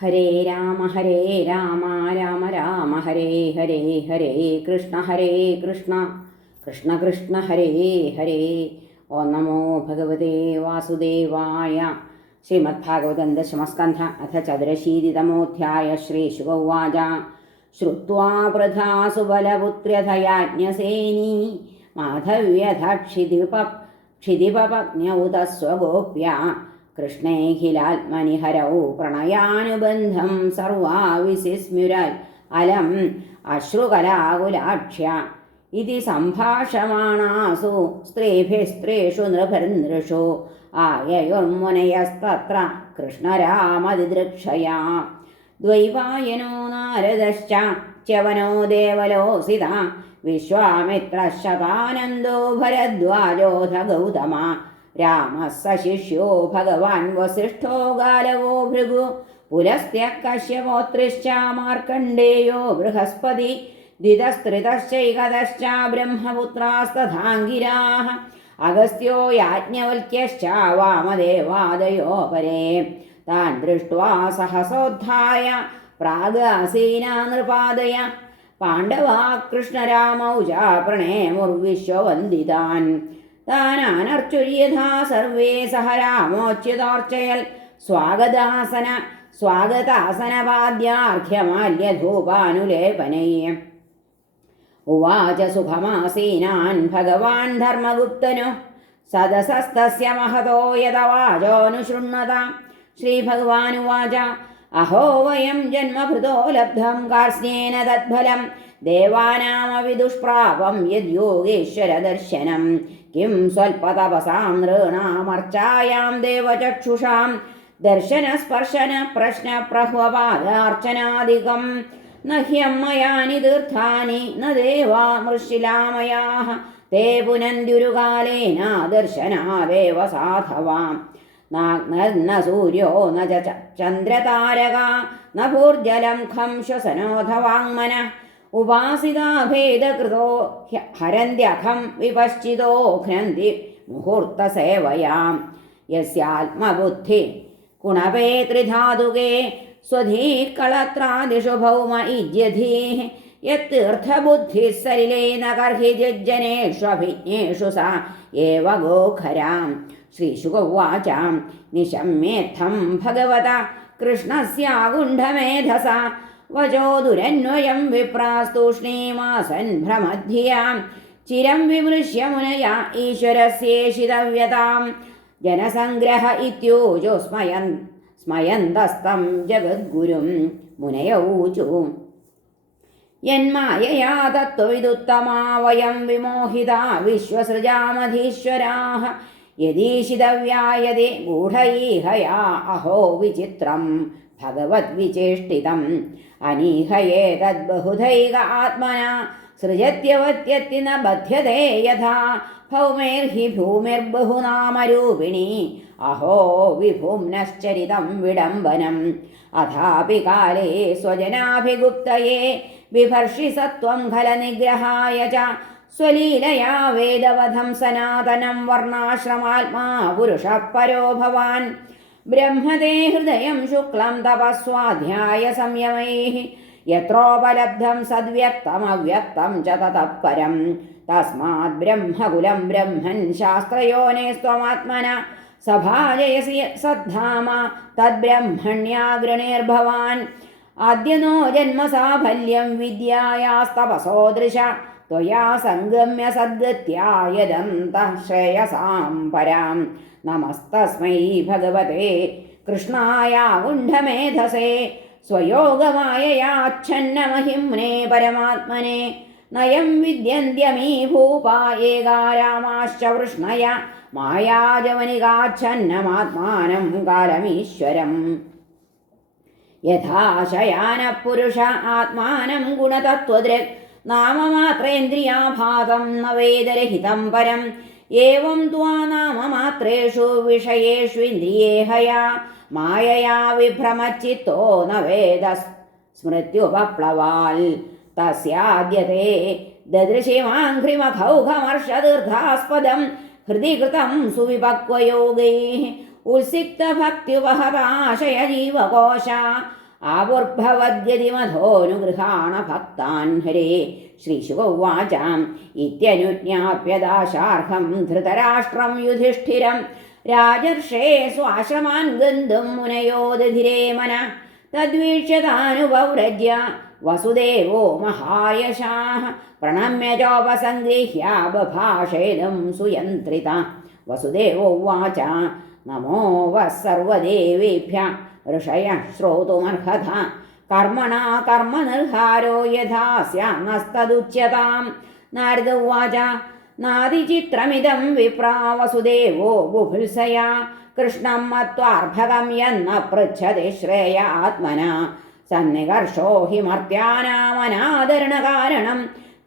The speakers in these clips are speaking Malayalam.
ഹരേ രാമ ഹരേ രാമ രാമ രാമ ഹരേ ഹരേ ഹരേ കൃഷ്ണ ഹരേ കൃഷ്ണ കൃഷ്ണ കൃഷ്ണ ഹരേ ഹരേ. ഓ നമോ ഭഗവതേ വാസുദേവായ ശ്രീമദ്ഭാഗവതം ദശമസ്കന്ധ അഥ ചതുരശീതിതമോധ്യായ ശ്രീശുഗൗവാച ശ്രുത്വാ വൃഥാ സുബലപുത്ര്യധയാജ്ഞസേനി മാധവ്യഥ ക്ഷിതിപ ക്ഷിതിപജ്ഞൗതസ്വഗോപ്യ കൃഷ്ണേഖിലാത്മനി ഹരൗ പ്രണയാനുബന്ധം സർവാവിസിസ്മ്യുരൽ അലം അശ്രുകലാകുലാക്ഷ്യ. ഇതി സംഭാഷമാണാസു സ്ത്രീഭിസ്ത്രീഷു നൃഭർനൃഷു ആയയുർമുനയസ്തത്ര കൃഷ്ണരാമതിദൃക്ഷയാ. ദ്വൈവായനോ നാരദശ്ച ച്യവനോ ദേവലോസിത. വിശ്വാമിത്രശതാനന്ദോ ഭരദ്വാജോധ ഗൗതമ. രാമ ശിഷ്യോ ഭഗവാൻ വസിഷ്ഠോ ഗാലവോ ഭൃഗു. പുലസ്ത്യ കശ്യപോത്രിശ്ചാമാർക്കണ്ഡേയോ ബൃഹസ്പതി. ദ്വിതസ്ത്രിതശ്ചൈകതശ്ച ബ്രഹ്മപുത്രാസ്തഥാംഗിരാः അഗസ്ത്യോ യാജ്ഞവൽക്യശ്ച വാമദേവാദയോ പരേ താൻ ദൃഷ്ട്വാ സഹസോദ്ധായ പ്രാഗാസീനാ നൃപാദയ പാണ്ഡവാ കൃഷ്ണരാമൗ ച പ്രണേമുർവിശ്വവന്ദിതാൻ താനാനർച്ചുര്യഥാ സർവേ സഹ രാമോച്യുതോർച്ചയൽ. സ്വാഗതാസന സ്വാഗതാസനപാദ്യാർഘ്യമാല്യധൂപാനുലേപനൈ ഉവാച സുഖമാസീനാൻ ഭഗവാൻ ധർമ്മഗുപ്തനു. സദസസ്തസ്യ മഹതോ യതവാചോനുശൃണ്ണത ശ്രീഭഗവാനുവാച അഹോ വയം ജന്മഭൃതോ ലബ്ധം കാർസ്യേന തദ്ഫലം ദേവാനാമവി ദുഷ്പ്രാപം യദ്യോഗേശ്വരദർശനം. കിം സ്വൽപതപസാം നൃണാമർച്ചായാം ദേവചക്ഷുഷാം ദർശനസ്പർശന പ്രശ്ന പ്രഹ്വപാദാർച്ചനാദികം ന ഹ്യമ്മയാനി തീർത്ഥാനി ന ദേവാ മൃഷിലാമയാः ते ദർശനാദേവ സാധവാം. നാഗ്നർന സൂര്യോ ന ച ചന്ദ്രതാരക ന ഭൂർജലം ഖം ശ്വസനോധ വാങ്മന उपासिताभेदकृतो हरन्त्यखं विपश्चितोघ्नन्ति मुहूर्तसेवयां यस्यात्मबुद्धि कुणपे त्रिधातुके स्वधीः कलत्रादिषु भौम इज्यधीः यत्तीर्थबुद्धिः सलिलेन कर्हिजज्जनेष्वभिज्ञेषु सा एव गोखरां श्रीशुक उवाच निशम्येत्थं भगवता कृष्णस्यागुण्ठमेधसा വചോദുരന്വയം വിപ്രാസ്തൂഷ്ണീമാസൻ ഭ്രമധ്യാം. ചിരം വിമൃശ്യ മുനയാ ഈശ്വരസ്യേഷിതവ്യതാം. ജനസംഗ്രഹ ഇത്യോജോ സ്മയൻ സ്മയന്തസ്തം ജഗദ്ഗുരും മുനയൗചു യന്മായയാ തത്വവിദുത്തമാ വയം വിമോഹിത വിശ്വസൃജാമധീശ്വരാ യദീശിതവ്യായതേ ഗൂഢൈഹയാ അഹോ വിചിത്രം ഭഗവത്വിചേഷ്ടിതം. അനീഹയേതദ്ബഹുധൈക ആത്മന സൃജത്യവത്യത്തിന ബധ്യതേ യഥാ ഭൗമേർഹി ഭൂമിർബഹുനാമരൂപിണി അഹോ വിഭുംനശ്ചരിതം വിടംബനം. അഥാപി കാലേ സ്വജനാഭിഗുപ്തയെ വിഭർഷി സത്വം ഖലനിഗ്രഹായ ച बिभर्षि सत्त्वं खलनिग्रहाय च स्वलीलया वेदवधं सनातनं वर्णाश्रमात्मा पुरुषः परो भवान् ब्रह्मते हृदयं शुक्लं तपस्वाध्याय संयमैः यत्रोपलब्धं सद्व्यक्तमव्यक्तं च ततः परं तस्मात् ब्रह्मकुलं ब्रह्मन् शास्त्रयोनेस्त्वमात्मना सभाजयसि सद्धाम तद्ब्रह्मण्याग्रणीर्भवान् अद्य नो जन्मसाफल्यं विद्यायास्तपसोदृश त्वया सङ्गम्य सद्गत्या यदन्तः श्रेयसां परां नमस्तस्मै भगवते कृष्णायागुण्ढमेधसे स्वयोगमाययाच्छन्नमहिम्ने परमात्मने नयं विद्यन्त्यमी भूपा एगारामाश्च वृष्णय मायाजवनिकाच्छन्नमात्मानं कालमीश्वरम् यथा शयानः पुरुष आत्मानं गुणतत्त्वदृक् നാമമാത്രേന്ദ്രിയാഭാഗം നവേദരഹിതം പരം. ഏവം ത്വാ നാമമാത്രേഷു വിഷയേഷു ഇന്ദ്രിയേഹയാ. മായയാ വിഭ്രമച്ചിത്തോ നവേദ സ്മൃത്യുപപ്ലവാൽ. തസ്യാദ്യത്തെ ദദൃശിമാഘ്രിമഘൗഘമർഷദീർഘാസ്പദം ഹൃദി കൃതം സുവിപക്വയോഗൈ. ഉത്സിക്തഭക്തിവഹതാശയ ജീവകോശ ആവുർഭവദ്യതി മധോനുഗൃഹാണ ഭക്താൻ ഹരേ ശ്രീശുക ഉവാച. ഇത്യനുജ്ഞാപ്യദാശാർഹം ധൃതരാഷ്ട്രം യുധിഷ്ഠിരം. രാജർഷേ സ്വാശ്രമാൻ ഗന്ധും മുനയോധധിരേ മന. തദ്വീക്ഷ്യതാനുപൗരജ്യ വസുദേവോ മഹായശാഃ പ്രണമ്യജോപസംഗൃഹ്യ ബഭാഷേദം സുയന്ത്രിത. വസുദേവോ ഉവാച. നമോ വസ്സർവദേവേഭ്യ ഋഷയ ശ്രോതുമർഹത കർമ്മണ കർമ്മനിർഹാരോ യഥാ സ്യാന്നസ്തദുച്യതാം നാരദ ഉവാച നാദിചിത്രമിതം വിപ്രാ വസുദേവോ ബുഭുത്സയാ കൃഷ്ണം മത്വാർഭകം എന്ന പൃച്ഛതി ശ്രേയ ആത്മന. സന്നികർഷോ ഹി മർത്യാനാമനാദരണ മർത്യാനാമനാദരണകാരണം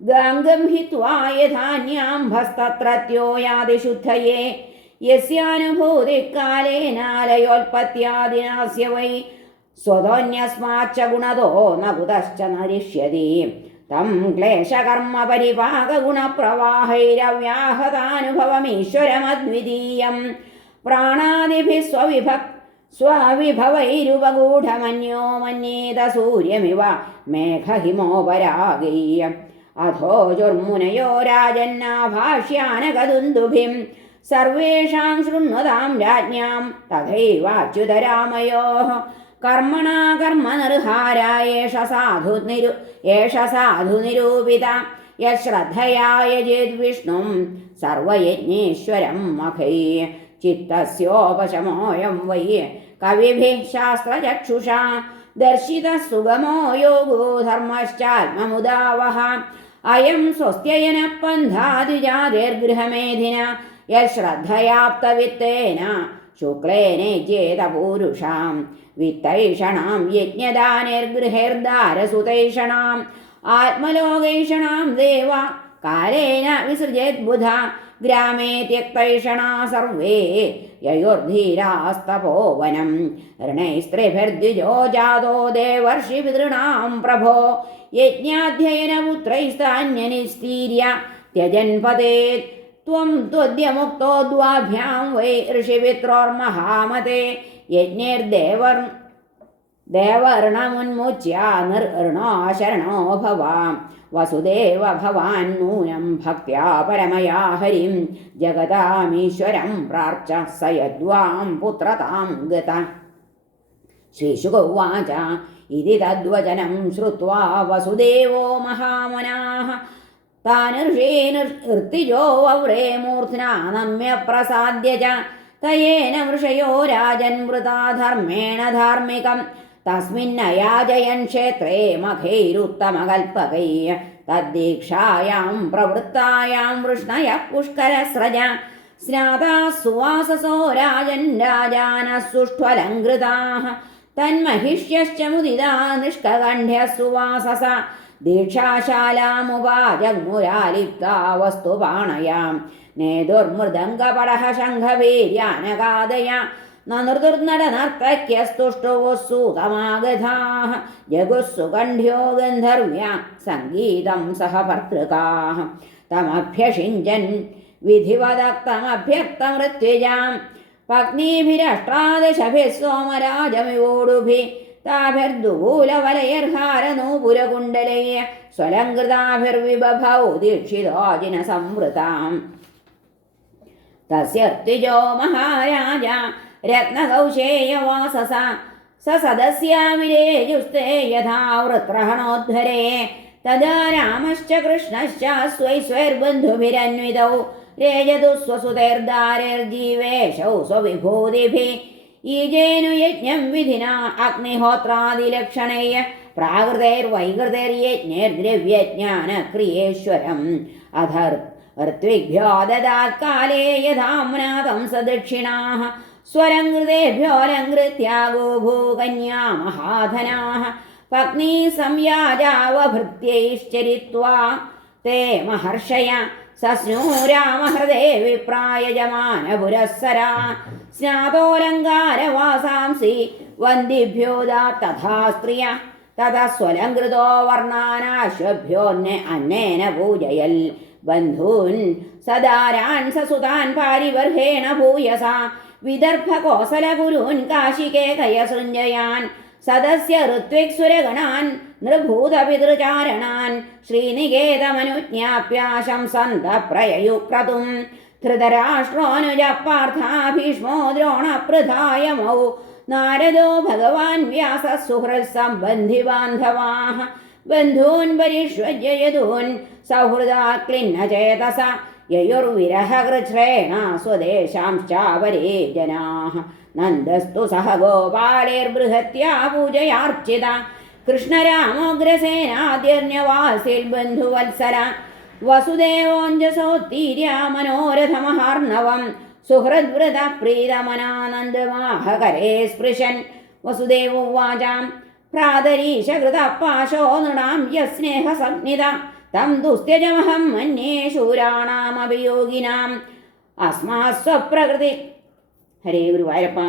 ഗംഗം ഹിത്വാ യഥാന്യാംഭസ്തത്രത്യോ യാതി ശുദ്ധയേ യസ്യാനുഭൂതിക്കാലേനാലയോൽപത്യാദിനാസ്യ വൈ സ്വതോന്യസ്മാച്ച ഗുണതോ നകുതശ്ച കുതശ്ച നരിഷ്യതി. തം ക്ലേശകർമ്മ പരിപാകഗുണപ്രവാഹൈരവ്യാഹതാനുഭവമീശ്വരമദ്വിതീയം പ്രാണാദിഭിः സ്വവിഭക് സ്വവിഭവൈരുപഗൂഢമന്യോ മന്യേത സൂര്യമിവ മേഘഹിമോപരാഗീയ. അധോജുർമുനയോ രാജന്നാഭാഷ്യാനകദുന്ദുഭിം. सर्वेषां शृण्वतां राज्ञां तथैव अच्युतरामयोः कर्मणा कर्मनिर्हारा एष साधुनिरु एष साधुनिरूपिता यश्रद्धया यजेद्विष्णुं सर्वयज्ञेश्वरं मखै। चित्तस्योपशमोऽयं वै कविभिः शास्त्रचक्षुषा। दर्शितः सुगमो योगो धर्मश्चात्ममुदावः। अयं स्वस्त्ययनः पन्थादिजातेर्गृहमेधिना യശ്രദ്ധയാപ്തവിത്തേന ശുക്ലേനേജ്യേത പൂരുഷാം വിത്തൈഷണാം യജ്ഞദാനിർഗൃഹേർദാരസുതൈഷണാം. ആത്മലോകൈഷണാം ദേവ കാലേന വിസൃജേത് ബുധ. ഗ്രാമേ ത്യക്തൈഷണാ സർവേ യയോർധീരാസ്തപോവനം. ഋണൈസ്ത്രിഭിർദ്വിജോ ജാതോ ദേവർഷി പിതൃണാം പ്രഭോ. യജ്ഞാധ്യയനപുത്രൈസ്താന്യനിസ്തീര്യ ത്യജൻ പതേത് ത്വം ത്വദ്യമുക്തോ ദ്വാഭ്യാം വൈ ഋഷിപിത്രോർമഹാമതേ യജ്ഞൈർദേവർ ദേവർണമുന്മുച്യ നിർണോ ശരണോ ഭവാം വസുദേവ ഭവാൻ നൂനം ഭക്ത്യാ പരമയാ ഹരിം ജഗതാമീശ്വരം പ്രാർച്ച സ യദ്വാം പുത്രതാം ഗത ശ്രീശുക ഉവാച ഇതി തദ്വചനം ശ്രുത്വാ വസുദേവോ മഹാമനാः താനർഷീനിർത്തിജോ വവ്രേ മൂർധ്ന നമ്യ പ്രസാദ്യ ച തയേന വൃഷയോ രാജൻ വൃതാ ധർമ്മേണ ധാർമ്മികം. തസ്മിന്നയാജയൻ ക്ഷേത്രേ മഖൈരുത്തമകൽപ്പകൈ തദ്ദീക്ഷായാം പ്രവൃത്തായാം വൃഷ്ണയ പുഷ്കരസ്രജ സ്നാതാ സുവാസസോ രാജൻ രാജാന സുഷ്ഠലങ്കൃതാ തന്മഹിഷ്യശ്ച മുദിതാ നിഷ്കകണ്ഠ്യ സുവാസസ. ദീക്ഷാശാലാമുപാജഗ്മുരാലിപ്താ വസ്തുപാണയാം നേതുർമൃദംഗപടഹ ശംഖവീര്യാനകാദയ നൃതുർനടനർത്തക്യസ്തുഷ്ടുവു സൂതമാഗതാः ജഗുः സുകണ്ഠ്യോ ഗന്ധർവ്യ. സംഗീതം സഹ ഭർത്തൃകാः തമഭ്യഷിഞ്ചൻ വിധിവദക്തമഭ്യക്തമൃത്യുജാം. പത്നീഭിരഷ്ടാദശഭിः താഭിർദുകൂലവലയർഹാരനൂപുരകുണ്ടലയ സ്വലങ്കൃതാഭിർവിബഭൗ ദീക്ഷിതോജിന സംവൃതാം തസ്യർത്തിജോ മഹാരാജ രത്നകൗശേയവാസസ സ സദസ്യാവിരേജുസ്തേ യഥാ വൃത്രഹണോദ്ധരേ. തദാ രാമശ്ച കൃഷ്ണശ്ച സ്വൈ സ്വൈർബന്ധുഭിരന്വിതൗ രേജതു സ്വസുതൈർദാരൈർജീവേശൗ സ്വവിഭൂതിഭിः ഈജേനു യജ്ഞം വിധിന അഗ്നിഹോത്രാദിലക്ഷണൈ പ്രാകൃതൈർവൈകൃതൈർയജ്ഞൈർദ്രവ്യജ്ഞാനക്രിയേശ്വരം അധർ ഋത്വിഭ്യോ ദദാത്കാലേ യഥാമ്നാതം സദക്ഷിണാः സ്വരംകൃതേഭ്യോ ലങ്കൃത്യാഗോ ഭൂകന്യാ മഹാധനാः പത്നീ സംയാജാവഭൃത്യൈശ്ചരിത്വാ ते महर्षय സസ്നൂരാമഹൃദേ വിപ്രായജമാനപുരസ്സരാ സ്നാതോലങ്കാരവാസാംസി വന്ദിഭ്യോദാ തഥാ സ്ത്രീയ. തഥ സ്വലംകൃതോ വർണാനാശ്വഭ്യോന്നെ അന്നേന പൂജയൽ. ബന്ധൂൻ സദാരാൻ സസുതാൻ പാരിവർഹേണ ഭൂയസ. വിദർഭകോസലഗുരൂൻ കാശികേ കയസൃഞ്ജയാൻ സദസ്യ ഋത്വിക് സുരഗണാൻ നൃഭൂതപിതൃചാരണാൻ ശ്രീനികേതമനുജ്ഞാപ്യാശം സന്തപ്രയയുക്രതും ധൃതരാഷ്ട്രോനുജ പാർത്ഥാ ഭീഷ്മോ ദ്രോണപൃഥായമൗ നാരദോ ഭഗവാൻ വ്യാസ സുഹൃത് സംബന്ധി ബാന്ധവാः ബന്ധൂൻ പരിഷ്വജയതൂൻ സൗഹൃദാ ക്ലിന്ന ചേതസ യയുർവിരഹകൃച്ഛ്രേണ സ്വദേശാംശ്ചാവരേ ജനാः നന്ദസ്തു സഹ ഗോപാലേർബൃഹത്യാ പൂജയാർച്ചിത കൃഷ്ണരാമോഗ്രസേനാദ്യർണ്യവാസിൽ ബന്ധുവത്സര വസുദേവോഞ്ജസോത്തീര്യ മനോരഥമഹാർണവം സുഹൃദ്വൃത പ്രീതമനാനന്ദമാഹകരേ സ്പൃശൻ വസുദേവോവാചാം പ്രാതരീശകൃതപാശോ നൃണാം യസ്നേഹസംജ്ഞിത തം ദുസ്ത്യജമഹം മന്യേ ശൂരാണാമഭിയോഗിനാം അസ്മാസ്വപ്രകൃതി ഹരേ ഗുരുവായൂരപ്പ.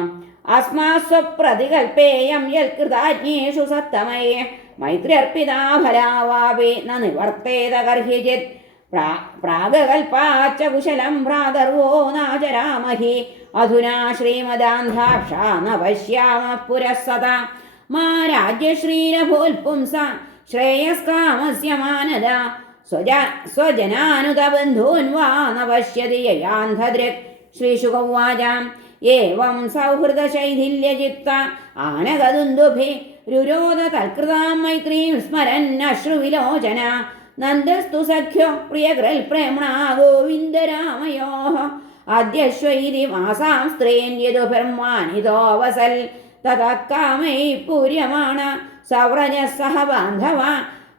അസ്മാസ്വപ്രതികൽപ്പേയം യൽകൃതാജ്ഞേഷു സത്തമയേ. മൈത്ര്യർപ്പിതാ ഫലാവാപി ന നിവർത്തേത ഗർഹിജിത് പ്രാഗകൽപ്പാച്ച കുശലം ഭ്രാതർവോ നാചരാമഹി അധുനാ ശ്രീമദാന്ധാക്ഷാ നവശ്യാമ പുരസ്സത മാ രാജ്യശ്രീരഭോൽപുംസ ശ്രേയസ്കാമസ്യ മാനദ സ്വജ സ്വജനാനുതബന്ധൂൻ വാ നവശ്യതി യയാന്ധദൃക്. ശ്രീശുകൗവാചാം ഏവം സൗഹൃദശൈഥില്യചിത്ത ആനകദുന്ദുഭി രുരോധ തൽകൃതാം മൈത്രീം സ്മരന്നശ്രുവിലോചന നന്ദസ്തു സഖ്യോ പ്രിയകൃൽ പ്രേമണ ഗോവിന്ദരാമയോ അദ്യശ്വൈതി മാസാം സ്ത്രീൻ ബ്രഹ്മാനിതോവസൽ കാമൈ പൂര്യമാണ സവ്രജ സഹ ബാന്ധവ.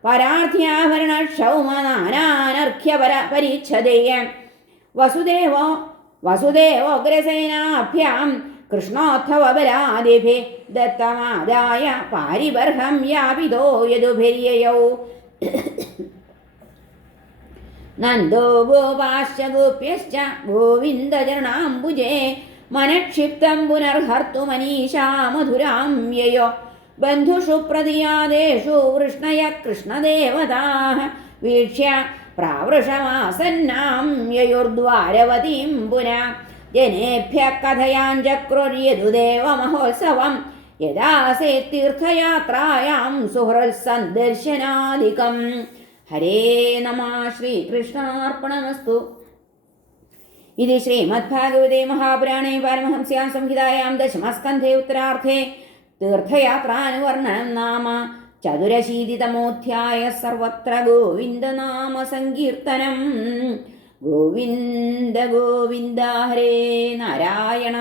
പരാർത്ഥ്യാഭരണക്ഷൗമനാനാനർഘ്യപര പരീച്ഛതേയ വസുദേവോ वसुदेव वसुदेवोग्रसेनाभ्यां कृष्णोत्थवबलादिभिः दत्तमादाय पारिबर्हं यापितो यदुभिर्ययौ नन्दो गोपाश्च गोप्यश्च गोविन्दचरणाम्बुजे मनक्षिप्तं पुनर्हर्तुमनीषा मधुरां ययो बन्धुषु प्रतियादेषु वृष्णय कृष्णदेवताः वीक्ष्य പ്രാവൃഷമാസന്നാം യയുർദ്വാരവതീം പുന. ജനേഭ്യ കഥയാഞ്ചക്രുര്യതുദേവ മഹോത്സവം യഥാസേ തീർത്ഥയാത്രായാം സുഹൃത്സന്ദർശനാദികം ഹരേ നമ ശ്രീകൃഷ്ണാർപ്പണമസ്തു. ഇത് ശ്രീമദ്ഭാഗവതേ മഹാപുരാണേ പരമഹംസ്യാം സംഹിതായാം ദശമസ്കന്ധേ ഉത്തരാർത്ഥേ. തീർത്ഥയാത്രാനുവർണനം നാമ ചതുരശീതിതമോധ്യായ സർവത്ര ഗോവിന്ദനാമ സങ്കീർത്തനം. ഗോവിന്ദ ഗോവിന്ദ ഹരേ നാരായണ.